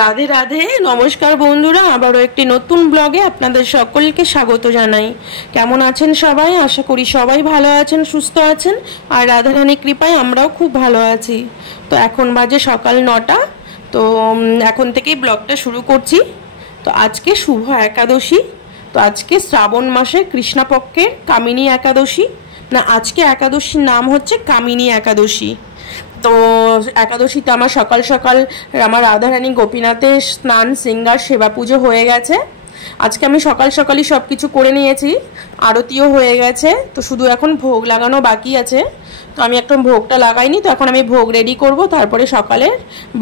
রাধে রাধে, নমস্কার বন্ধুরা। আবারও একটি নতুন ব্লগে আপনাদের সকলকে স্বাগত জানাই। কেমন আছেন সবাই? আশা করি সবাই ভালো আছেন, সুস্থ আছেন। আর রাধারানীর কৃপায় আমরাও খুব ভালো আছি। তো এখন বাজে সকাল 9টা। তো এখন থেকেই ব্লগটা শুরু করছি। তো আজকে শুভ একাদশী। তো আজকে শ্রাবণ মাসের কৃষ্ণপক্ষের কামিনী একাদশী। না, আজকে একাদশীর নাম হচ্ছে কামিনী একাদশী। তো একাদশীতে আমার সকাল সকাল আমার রাধারানী গোপীনাথের স্নান, শৃঙ্গার, সেবা পুজো হয়ে গেছে। আজকে আমি সকাল সকালই সব কিছু করে নিয়েছি, আরতিও হয়ে গেছে। তো শুধু এখন ভোগ লাগানো বাকি আছে। তো আমি এখন ভোগটা লাগাইনি, তো এখন আমি ভোগ রেডি করব, তারপরে সকালে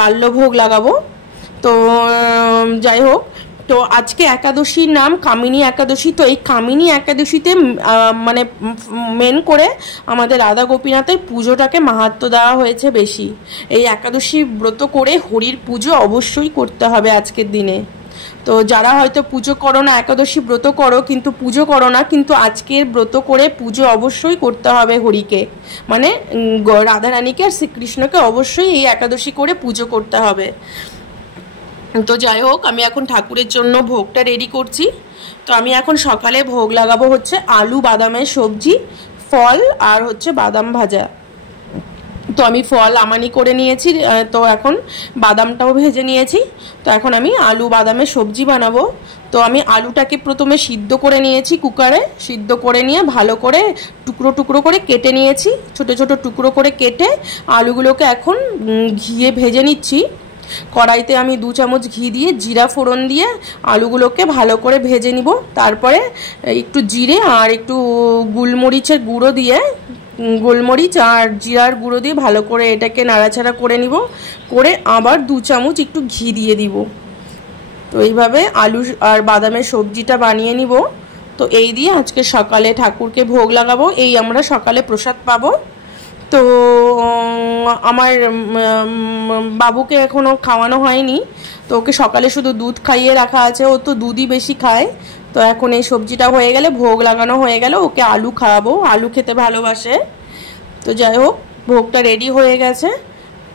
বাল্য ভোগ লাগাবো। তো যাই হোক, তো আজকে একাদশীর নাম কামিনী একাদশী। তো এই কামিনী একাদশীতে মানে মেন করে আমাদের রাধা গোপীনাথের পুজোটাকে মাহাত্ম্য দেওয়া হয়েছে বেশি। এই একাদশী ব্রত করে হরির পুজো অবশ্যই করতে হবে আজকের দিনে। তো যারা হয়তো পুজো করো না, একাদশী ব্রত করো কিন্তু পুজো করো না, কিন্তু আজকের ব্রত করে পুজো অবশ্যই করতে হবে হরিকে, মানে রাধারানীকে আর শ্রীকৃষ্ণকে অবশ্যই এই একাদশী করে পুজো করতে হবে। তো যাই হোক, আমি এখন ঠাকুরের জন্য ভোগটা রেডি করছি। তো আমি এখন সকালে ভোগ লাগাবো হচ্ছে আলু বাদামের সবজি, ফল আর হচ্ছে বাদাম ভাজা। তো আমি ফল আমানি করে নিয়েছি, তো এখন বাদামটাও ভেজে নিয়েছি। তো এখন আমি আলু বাদামের সবজি বানাবো। তো আমি আলুটাকে প্রথমে সিদ্ধ করে নিয়েছি, কুকারে সিদ্ধ করে নিয়ে ভালো করে টুকরো টুকরো করে কেটে নিয়েছি। ছোট ছোট টুকরো করে কেটে আলুগুলোকে এখন ঘিয়ে ভেজে নিচ্ছি। কড়াইতে আমি 2 চামচ ঘি দিয়ে জিরা ফোড়ন দিয়ে আলুগুলোকে ভালো করে ভেজে নিব। তারপরে একটু জিরে আর একটু গোলমরিচের গুঁড়ো দিয়ে, গোলমরিচ আর জিরার গুঁড়ো দিয়ে ভালো করে এটাকে নাড়াচাড়া করে নিব। করে আবার 2 চামচ একটু ঘি দিয়ে দিব। তো এইভাবে আলু আর বাদামের সবজিটা বানিয়ে নিব। তো এই দিয়ে আজকে সকালে ঠাকুরকে ভোগ লাগাবো, এই আমরা সকালে প্রসাদ পাবো। তো আমার বাবুকে এখনও খাওয়ানো হয়নি, তো ওকে সকালে শুধু দুধ খাইয়ে রাখা আছে, ও তো দুধই বেশি খায়। তো এখন এই সবজিটা হয়ে গেলে, ভোগ লাগানো হয়ে গেলে, ওকে আলু খাওয়াবো, আলু খেতে ভালোবাসে। তো যাই হোক, ভোগটা রেডি হয়ে গেছে।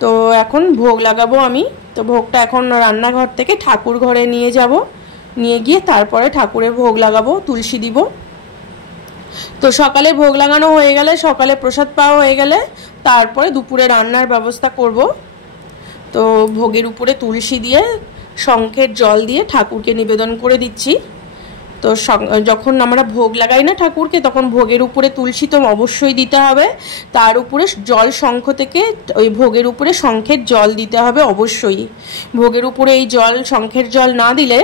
তো এখন ভোগ লাগাবো আমি। তো ভোগটা এখন রান্নাঘর থেকে ঠাকুর ঘরে নিয়ে যাব, নিয়ে গিয়ে তারপরে ঠাকুরের ভোগ লাগাবো, তুলসী দিব। তো সকালে ভোগ লাগানো হয়ে গেলে, সকালে প্রসাদ পাওয়া হয়ে গেলে, তারপরে দুপুরে রান্নার ব্যবস্থা করব। তো ভোগের উপরে তুলসী দিয়ে শঙ্খের জল দিয়ে ঠাকুরকে নিবেদন করে দিচ্ছি। তো যখন আমরা ভোগ লাগাই না ঠাকুরকে, তখন ভোগের উপরে তুলসী তো অবশ্যই দিতে হবে, তার উপরে জল শঙ্খ থেকে ওই ভোগের উপরে শঙ্খের জল দিতে হবে অবশ্যই। ভোগের উপরে এই জল, শঙ্খের জল না দিলে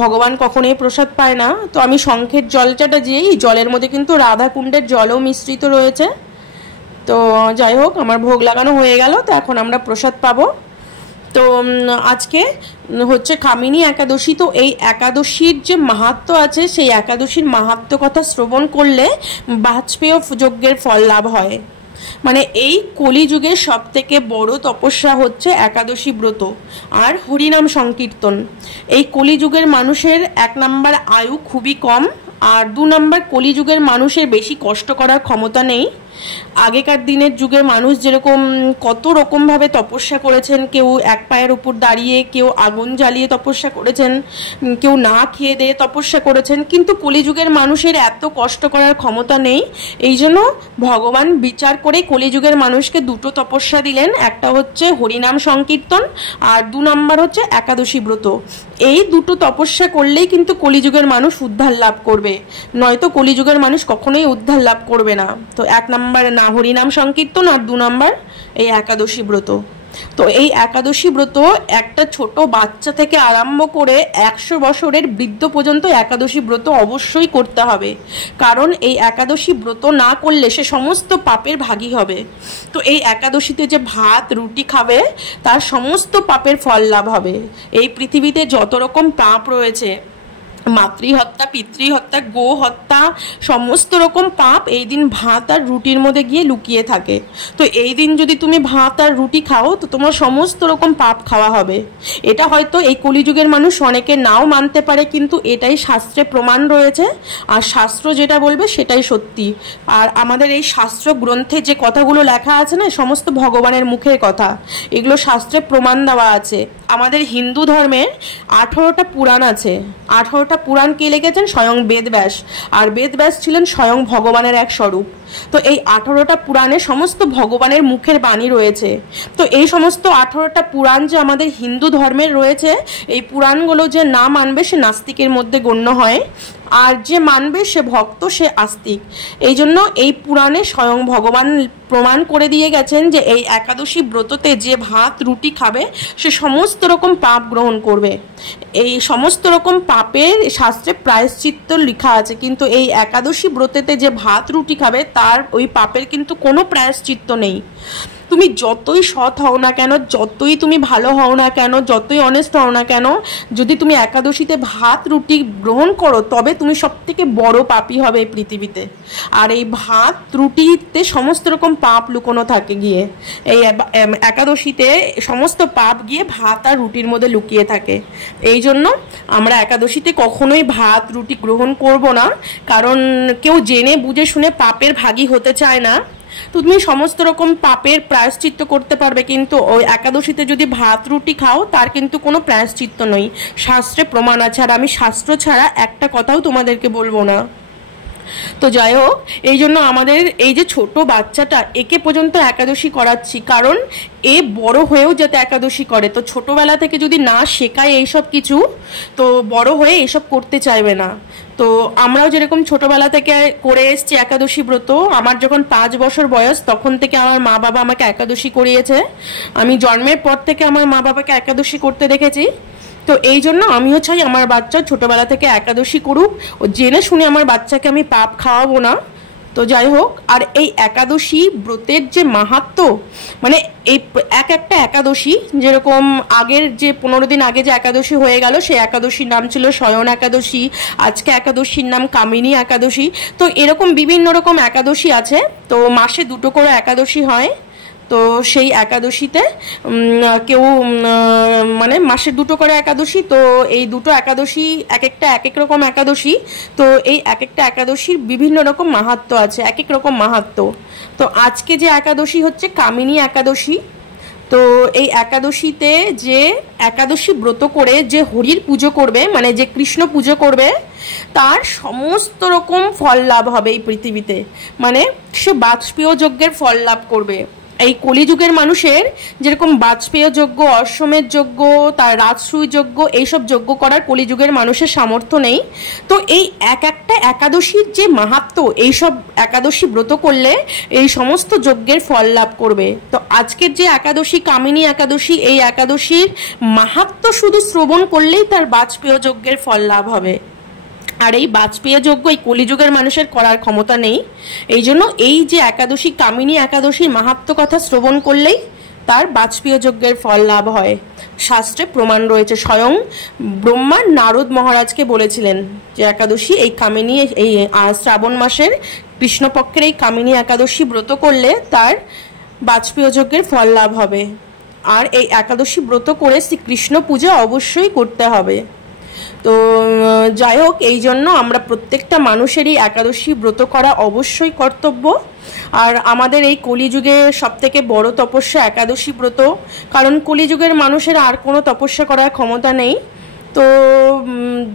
ভগবান কখনোই প্রসাদ পায় না। তো আমি শঙ্খের জলটা দিয়েই, জলের মধ্যে কিন্তু রাধাকুণ্ডের জলও মিশ্রিত রয়েছে। তো যাই হোক, আমার ভোগ লাগানো হয়ে গেল। তো এখন আমরা প্রসাদ পাবো। তো আজকে হচ্ছে কামিনী একাদশী। তো এই একাদশীর যে মাহাত্ম্য আছে, সেই একাদশীর মাহাত্ম্য কথা শ্রবণ করলে বাজপেয় যজ্ঞের ফল লাভ হয়। মানে এই কলিযুগের সব থেকে বড় তপস্যা হচ্ছে একাদশী ব্রত আর হরিনাম সংকীর্তন। এই কলিযুগের মানুষের 1 নাম্বার আয়ু খুবই কম, আর 2 নাম্বার কলিযুগের মানুষের বেশি কষ্ট করার ক্ষমতা নেই। আগেকার দিনের যুগের মানুষ যেরকম কত রকমভাবে তপস্যা করেছেন, কেউ এক পায়ের উপর দাঁড়িয়ে, কেউ আগুন জ্বালিয়ে তপস্যা করেছেন, কেউ না খেয়ে দিয়ে তপস্যা করেছেন, কিন্তু কলিযুগের মানুষের এত কষ্ট করার ক্ষমতা নেই। এই জন্য ভগবান বিচার করে কলিযুগের মানুষকে 2টো তপস্যা দিলেন। একটা হচ্ছে হরিনাম সংকীর্তন, আর 2 নাম্বার হচ্ছে একাদশী ব্রত। এই 2টো তপস্যা করলেই কিন্তু কলিযুগের মানুষ উদ্ধার লাভ করবে, নয়তো কলিযুগের মানুষ কখনোই উদ্ধার লাভ করবে না। তো 1 নাম্বার না হরিনাম সংকীর্তন, আর 2 নাম্বার এই একাদশী ব্রত। তো এই একাদশী ব্রত একটা ছোট বাচ্চা থেকে আরম্ভ করে 100 বছরের বৃদ্ধ পর্যন্ত একাদশী ব্রত অবশ্যই করতে হবে, কারণ এই একাদশী ব্রত না করলে সে সমস্ত পাপের ভাগী হবে। তো এই একাদশীতে যে ভাত রুটি খাবে, তার সমস্ত পাপের ফল লাভ হবে। এই পৃথিবীতে যত রকম পাপ রয়েছে, মাতৃহত্যা, পিতৃহত্যা, গো হত্যা, সমস্ত রকম পাপ এই দিন ভাত আর রুটির মধ্যে গিয়ে লুকিয়ে থাকে। তো এই দিন যদি তুমি ভাত আর রুটি খাও তো তোমার সমস্ত রকম পাপ খাওয়া হবে। এটা হয়তো এই কলিযুগের মানুষ অনেকে নাও মানতে পারে, কিন্তু এটাই শাস্ত্রে প্রমাণ রয়েছে, আর শাস্ত্র যেটা বলবে সেটাই সত্যি। আর আমাদের এই শাস্ত্র গ্রন্থে যে কথাগুলো লেখা আছে না, সমস্ত ভগবানের মুখের কথা, এগুলো শাস্ত্রে প্রমাণ দেওয়া আছে। আমাদের হিন্দু ধর্মের 18টা পুরাণ আছে। 18টা পুরাণ কে লিখেছেন? স্বয়ং বেদব্যাস। আর বেদব্যাস ছিলেন স্বয়ং ভগবানের এক স্বরূপ। তো এই 18টা পুরাণে সমস্ত ভগবানের মুখের বাণী রয়েছে। তো এই সমস্ত 18টা পুরাণ যে আমাদের হিন্দু ধর্মের রয়েছে, এই পুরাণগুলো যে না মানবে সে নাস্তিকের মধ্যে গণ্য হয়, আর যে মানবে সে ভক্ত, সে আস্তিক। এই জন্য এই পুরাণে স্বয়ং ভগবান প্রমাণ করে দিয়ে গেছেন যে এই একাদশী ব্রততে যে ভাত রুটি খাবে সে সমস্ত রকম পাপ গ্রহণ করবে। এই সমস্ত রকম পাপের শাস্ত্রে প্রায়শ্চিত্ত লেখা আছে, কিন্তু এই একাদশী ব্রতেতে যে ভাত রুটি খাবে তার ওই পাপের কিন্তু কোনো প্রায়শ্চিত্ত নেই। তুমি যতই সৎ হও না কেন, যতই তুমি ভালো হও না কেন, যতই অনেস্ট হও না কেন, যদি তুমি একাদশীতে ভাত রুটি গ্রহণ করো তবে তুমি সবথেকে বড় পাপী হবে এই পৃথিবীতে। আর এই ভাত রুটিতে সমস্ত রকম পাপ লুকোনো থাকে গিয়ে, এই একাদশীতে সমস্ত পাপ গিয়ে ভাত আর রুটির মধ্যে লুকিয়ে থাকে। এই জন্য আমরা একাদশীতে কখনোই ভাত রুটি গ্রহণ করব না, কারণ কেউ জেনে বুঝে শুনে পাপের ভাগী হতে চায় না। তো তুমি সমস্ত রকম পাপের প্রায়শ্চিত্ত করতে পারবে, কিন্তু ওই একাদশীতে যদি ভাত রুটি খাও তার কিন্তু কোনো প্রায়শ্চিত্ত নেই, শাস্ত্রে প্রমাণ আছে। আর আমি শাস্ত্র ছাড়া একটা কথাও তোমাদেরকে বলবো না। তো যাই হোক, এই জন্য আমাদের এই যে ছোট বাচ্চাটা, একে পর্যন্ত একাদশী করাচ্ছি, কারণ এ বড় হয়েও যাতে একাদশী করে। তো ছোটবেলা থেকে যদি না শেখায় এইসব কিছু, তো বড় হয়ে এইসব করতে চাইবে না। তো আমরাও যেরকম ছোটবেলা থেকে করে এসছি একাদশী ব্রত, আমার যখন 5 বছর বয়স তখন থেকে আমার মা বাবা আমাকে একাদশী করিয়েছে। আমি জন্মের পর থেকে আমার মা বাবাকে একাদশী করতে দেখেছি। তো এই জন্য আমিও চাই আমার বাচ্চা ছোটবেলা থেকে একাদশী করুক, ও জেনে শুনে আমার বাচ্চাকে আমি পাপ খাওয়াবো না। তো যাই হোক, আর এই একাদশী ব্রতের যে মাহাত্ম্য, মানে এই একটা একাদশী, যেরকম আগের যে 15 দিন আগে যে একাদশী হয়ে গেল সেই একাদশীর নাম ছিল শয়ন একাদশী, আজকে একাদশীর নাম কামিনী একাদশী। তো এরকম বিভিন্ন রকম একাদশী আছে। তো মাসে 2টো করে একাদশী হয়। তো সেই একাদশীতে কেউ মানে মাসে 2টো করে একাদশী, তো এই 2টো একাদশী এক একটা এক এক রকম একাদশী। তো এই এক একটা একাদশীর বিভিন্ন রকম মাহাত্ম্য আছে, এক এক রকম মাহাত্ম্য। তো আজকে যে একাদশী হচ্ছে কামিনী একাদশী। তো এই একাদশীতে যে একাদশী ব্রত করে যে হরির পুজো করবে, মানে যে কৃষ্ণ পুজো করবে, তার সমস্ত রকম ফল লাভ হবে এই পৃথিবীতে। মানে সে বাজপেয় যজ্ঞের ফল লাভ করবে। এই কলিযুগের মানুষের যেরকম বাজপেয় যজ্ঞ, অশ্বমেধ যজ্ঞ, তার রাজসূয় যজ্ঞ, এইসব যজ্ঞ করার কলিযুগের মানুষের সামর্থ্য নেই। তো এই এক একটা একাদশীর যে মাহাত্ম্য, এইসব একাদশী ব্রত করলে এই সমস্ত যজ্ঞের ফল লাভ করবে। তো আজকের যে একাদশী কামিনী একাদশী, এই একাদশীর মাহাত্ম্য শুধু শ্রবণ করলেই তার বাজপেয় যজ্ঞের ফল লাভ হবে। আর এই বাজপেয় যজ্ঞ এই কলিযুগের মানুষের করার ক্ষমতা নেই। এই জন্য এই যে একাদশী কামিনী একাদশীর মাহাত্ম্য কথা শ্রবণ করলেই তার বাজপেয় যজ্ঞের ফল লাভ হয়। শাস্ত্রে প্রমাণ রয়েছে, স্বয়ং ব্রহ্মা নারদ মহারাজকে বলেছিলেন যে একাদশী এই কামিনী, এই শ্রাবণ মাসের কৃষ্ণপক্ষের এই কামিনী একাদশী ব্রত করলে তার বাজপেয় যজ্ঞের ফল লাভ হবে। আর এই একাদশী ব্রত করে শ্রীকৃষ্ণ পূজা অবশ্যই করতে হবে। তো যাই হোক, এই জন্য আমরা প্রত্যেকটা মানুষেরই একাদশী ব্রত করা অবশ্যই কর্তব্য। আর আমাদের এই কলিযুগে সবথেকে বড় তপস্যা একাদশী ব্রত, কারণ কলিযুগের মানুষের আর কোনো তপস্যা করার ক্ষমতা নেই। তো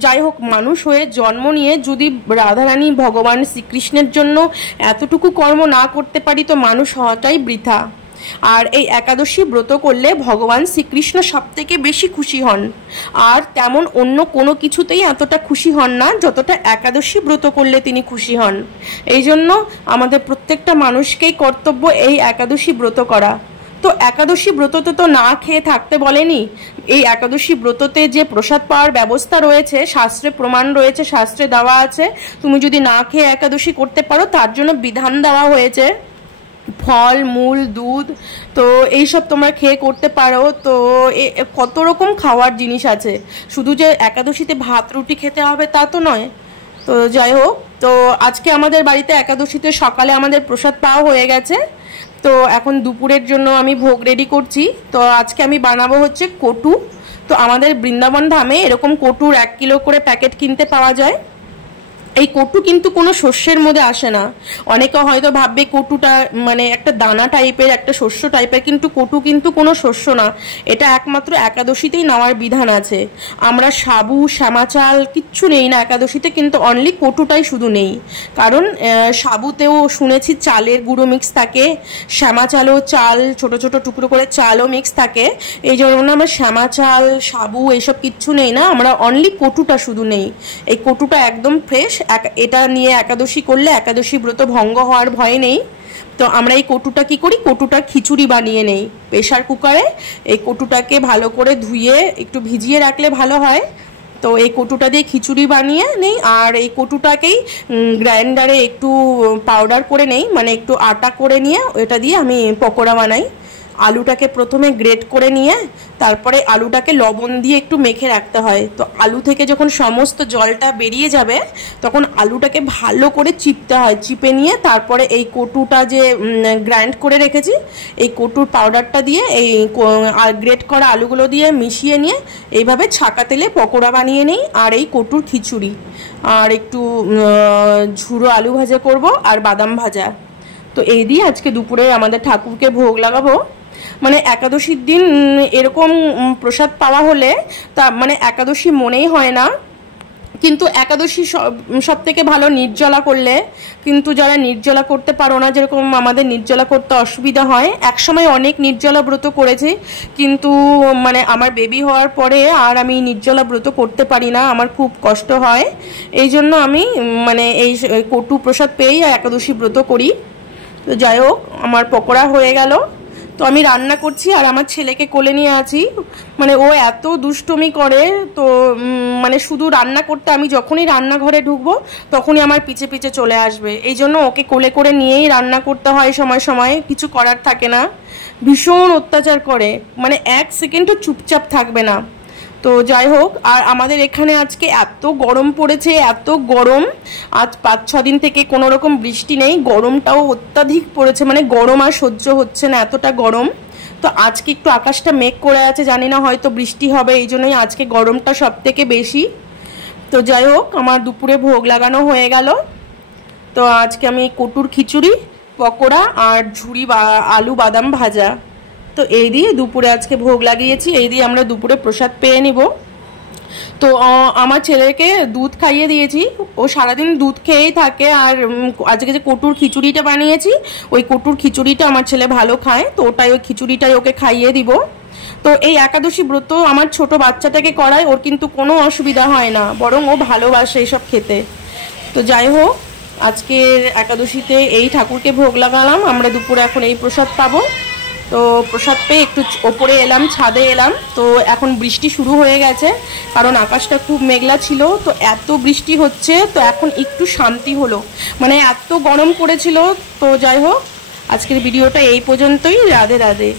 যাই হোক, মানুষ হয়ে জন্ম নিয়ে যদি রাধারানী ভগবান শ্রীকৃষ্ণের জন্য এতটুকু কর্ম না করতে পারি তো মানুষ হওয়াটাই বৃথা। আর এই একাদশী ব্রত করলে ভগবান শ্রীকৃষ্ণ সবথেকে বেশি খুশি হন, আর তেমন অন্য কোনো কিছুতেই এতটা খুশি হন না যতটা একাদশী ব্রত করলে তিনি খুশি হন। এই জন্য আমাদের প্রত্যেকটা মানুষকেই কর্তব্য এই একাদশী ব্রত করা। তো একাদশী ব্রততে তো না খেয়ে থাকতে বলেনি, এই একাদশী ব্রততে যে প্রসাদ পাওয়ার ব্যবস্থা রয়েছে, শাস্ত্রে প্রমাণ রয়েছে, শাস্ত্রে দেওয়া আছে তুমি যদি না খেয়ে একাদশী করতে পারো তার জন্য বিধান দেওয়া হয়েছে। ফল মূল দুধ, তো এইসব তোমরা খেয়ে করতে পারো। তো কত রকম খাওয়ার জিনিস আছে, শুধু যে একাদশীতে ভাত রুটি খেতে হবে তা তো নয়। তো যাই হোক, তো আজকে আমাদের বাড়িতে একাদশীতে সকালে আমাদের প্রসাদ পাওয়া হয়ে গেছে। তো এখন দুপুরের জন্য আমি ভোগ রেডি করছি। তো আজকে আমি বানাবো হচ্ছে কটু। তো আমাদের বৃন্দাবন ধামে এরকম কটুর 1 কিলো করে প্যাকেট কিনতে পাওয়া যায়। এই কটু কিন্তু কোনো শস্যের মধ্যে আসে না। অনেকে হয়তো ভাববে কটুটা মানে একটা দানা টাইপের, একটা শস্য টাইপের, কিন্তু কটু কিন্তু কোনো শস্য না। এটা একমাত্র একাদশীতেই নেওয়ার বিধান আছে। আমরা সাবু শ্যামা চাল কিচ্ছু নেই না একাদশীতে, কিন্তু অনলি কটুটাই শুধু নেই। কারণ সাবুতেও শুনেছি চালের গুঁড়ো মিক্স থাকে, শ্যামা চালও চাল ছোট ছোট টুকরো করে চালও মিক্স থাকে। এই জন্য আমরা শ্যামা চাল সাবু এইসব কিচ্ছু নেই না, আমরা অনলি কটুটা শুধু নেই। এই কটুটা একদম ফ্রেশ, এটা নিয়ে একাদশী করলে একাদশী ব্রত ভঙ্গ হওয়ার ভয় নেই। তো আমরা এই কটুটা কি করি, কটুটা খিচুড়ি বানিয়ে নেই প্রেশার কুকারে। এই কটুটাকে ভালো করে ধুয়ে একটু ভিজিয়ে রাখলে ভালো হয়। তো এই কটুটা দিয়ে খিচুড়ি বানিয়ে নেই, আর এই কটুটাকেই গ্রাইন্ডারে একটু পাউডার করে নেই, মানে একটু আটা করে নিয়ে এটা দিয়ে আমি পকোড়া বানাই। আলুটাকে প্রথমে গ্রেট করে নিয়ে তারপরে আলুটাকে লবণ দিয়ে একটু মেখে রাখতে হয়। তো আলু থেকে যখন সমস্ত জলটা বেরিয়ে যাবে তখন আলুটাকে ভালো করে চিপতে হয়, চিপে নিয়ে তারপরে এই কটুটা যে গ্রাইন্ড করে রেখেছি এই কটুর পাউডারটা দিয়ে এই গ্রেট করা আলুগুলো দিয়ে মিশিয়ে নিয়ে এইভাবে ছাকা তেলে পকোড়া বানিয়ে নিই। আর এই কটুর খিচুড়ি আর একটু ঝুড়ো আলু ভাজা করব আর বাদাম ভাজা। তো এই দিয়ে আজকে দুপুরে আমাদের ঠাকুরকে ভোগ লাগাবো। মানে একাদশীর দিন এরকম প্রসাদ পাওয়া হলে তা মানে একাদশী মনেই হয় না। কিন্তু একাদশী সব থেকে ভালো নির্জলা করলে। কিন্তু যারা নির্জলা করতে পারো না, যেরকম আমাদের নির্জলা করতে অসুবিধা হয়, একসময় অনেক নির্জলা ব্রত করেছি, কিন্তু মানে আমার বেবি হওয়ার পরে আর আমি নির্জলা ব্রত করতে পারি না, আমার খুব কষ্ট হয়। এই জন্য আমি মানে এই কটু প্রসাদ পেয়েই একাদশী ব্রত করি। তো যাই হোক, আমার পকোড়া হয়ে গেল। তো আমি রান্না করছি আর আমার ছেলেকে কোলে নিয়ে আছি। মানে ও এত দুষ্টুমি করে, তো মানে শুধু রান্না করতে আমি যখনই রান্নাঘরে ঢুকবো তখনই আমার পিছে পিছে চলে আসবে। এই জন্য ওকে কোলে করে নিয়েই রান্না করতে হয়, সময় সময় কিছু করার থাকে না। ভীষণ অত্যাচার করে, মানে 1 সেকেন্ডও চুপচাপ থাকবে না। তো যাই হোক, আর আমাদের এখানে আজকে এত গরম পড়েছে, এত গরম। আজ 5-6 দিন থেকে কোনো রকম বৃষ্টি নেই, গরমটাও অত্যাধিক পড়েছে, মানে গরম আর সহ্য হচ্ছে না, এতটা গরম। তো আজকে একটু আকাশটা মেঘ করে আছে, জানি না হয়তো বৃষ্টি হবে, এই জন্যই আজকে গরমটা সব থেকে বেশি। তো যাই হোক, আমার দুপুরে ভোগ লাগানো হয়ে গেল। তো আজকে আমি কটুর খিচুড়ি, পকোড়া আর ঝুড়ি আলু বাদাম ভাজা, তো এই দিয়ে দুপুরে আজকে ভোগ লাগিয়েছি। এই দিয়ে আমরা দুপুরে প্রসাদ পেয়ে নিব। তো আমার ছেলেকে দুধ খাইয়ে দিয়েছি, ও সারাদিন দুধ খেয়েই থাকে। আর আজকে যে কটুর খিচুড়িটা বানিয়েছি, ওই কটুর খিচুড়িটা আমার ছেলে ভালো খায়, তো ওটাই ওই খিচুড়িটাই ওকে খাইয়ে দিব। তো এই একাদশী ব্রত আমার ছোট বাচ্চাটাকে করায়, ওর কিন্তু কোনো অসুবিধা হয় না, বরং ও ভালোবাসে এইসব খেতে। তো যাই হোক, আজকের একাদশীতে এই ঠাকুরকে ভোগ লাগালাম, আমরা দুপুরে এখন এই প্রসাদ পাবো। তো প্রসাদ পেয়ে একটু ওপরে এলাম, ছাদে এলাম। তো এখন বৃষ্টি শুরু হয়ে গেছে, কারণ আকাশটা খুব মেঘলা ছিল, তো এত বৃষ্টি হচ্ছে। তো এখন একটু শান্তি হলো, মানে এত গরম পড়েছিল। তো যাই হোক, আজকের ভিডিওটা এই পর্যন্তই। রাধে রাধে।